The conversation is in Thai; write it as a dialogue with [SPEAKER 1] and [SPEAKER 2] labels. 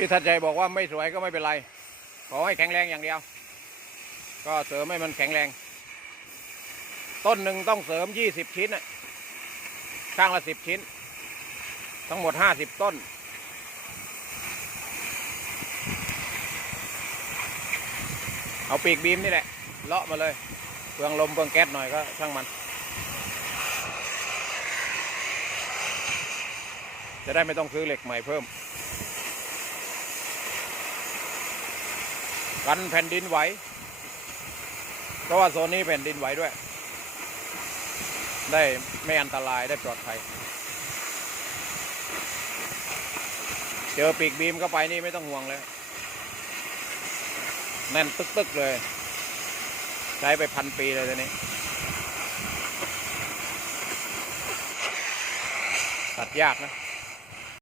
[SPEAKER 1] พี่ทัดใจบอกว่าไม่สวยก็ไม่เป็นไร ขอให้แข็งแรงอย่างเดียว ก็เสริมให้มันแข็งแรง ต้นหนึ่งต้องเสริมยี่สิบชิ้นน่ะข้างละสิบชิ้น ทั้งหมดห้าสิบต้น เอาปีกบีมนี่แหละ เลาะมาเลยเปลืองลมเปลืองแก๊สหน่อยก็ช่างมัน จะได้ไม่ต้องซื้อเหล็กใหม่เพิ่ม กันแผ่นดินไหว เพราะว่าโซนนี้แผ่นดินไหวด้วย ได้ไม่อันตรายได้ปลอดภัย เจอปีกบีมเข้าไปนี่ไม่ต้องห่วงเลย แน่นตึกๆเลย ใช้ไปพันปีเลยตัวนี้ตัดยากนะ